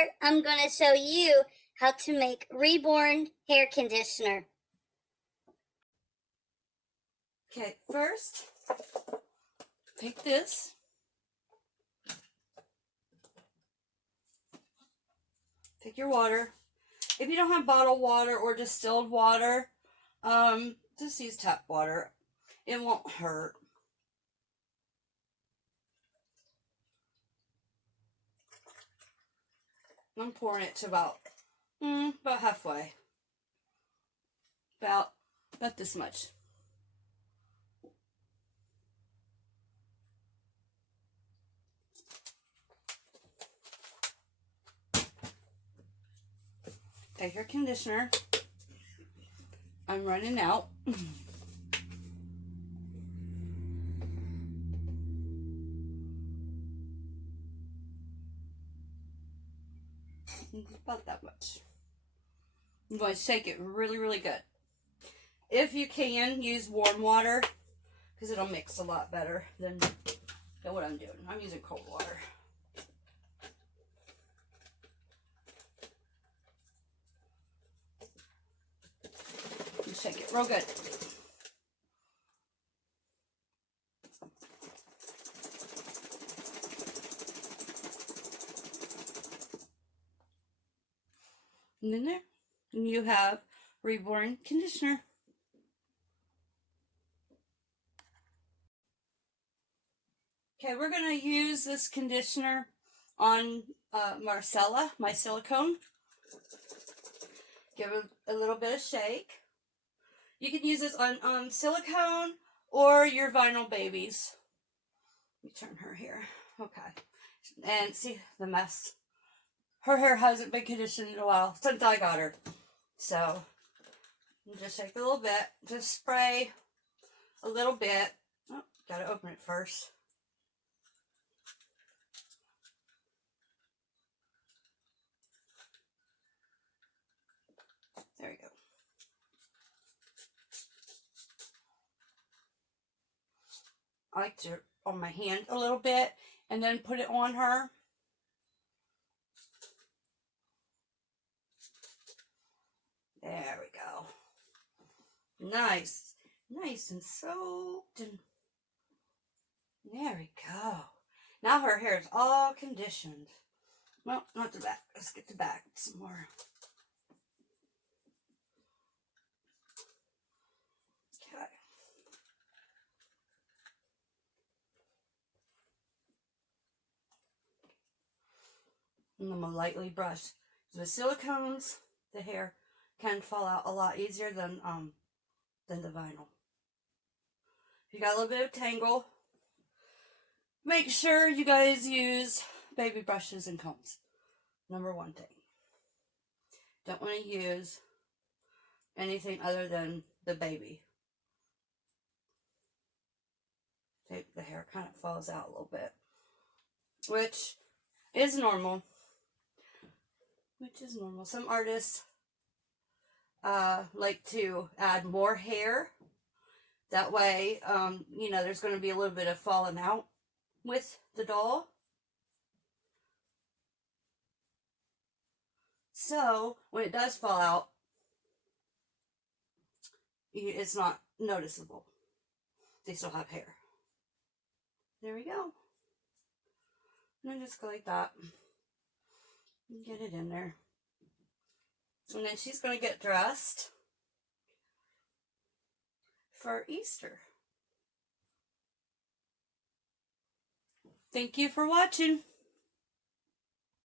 part, I'm going to show you how to make Reborn hair conditioner. Okay, first, take this. Take your water. If you don't have bottled water or distilled water, just use tap water. It won't hurt. I'm pouring it to about halfway. About this much. Take your conditioner. I'm running out. About that much. I'm going to shake it really, really good. If you can, use warm water because it'll mix a lot better than what I'm doing. I'm using cold water. And shake it real good. And then there, and you have Reborn conditioner. Okay, we're going to use this conditioner on Marcella, my silicone. Give it a little bit of shake. You can use this on silicone or your vinyl babies. Let me turn her here. Okay. And see the mess. Her hair hasn't been conditioned in a while since I got her. So, just shake a little bit. Just spray a little bit. Oh, gotta open it first. There we go. I like to on my hand a little bit and then put it on her. There we go. Nice. Nice and soaked. And there we go. Now her hair is all conditioned. Well, not the back. Let's get the back some more. Okay. And I'm going to lightly brush. With silicones, the hair can fall out a lot easier than the vinyl. If you got a little bit of tangle, make sure you guys use baby brushes and combs. Number one thing. Don't want to use anything other than the baby. The hair kind of falls out a little bit, which is normal. Some artists like to add more hair. That way, there's going to be a little bit of falling out with the doll. So, when it does fall out, it's not noticeable. They still have hair. There we go. And then just go like that. And get it in there. And then she's going to get dressed for Easter. Thank you for watching.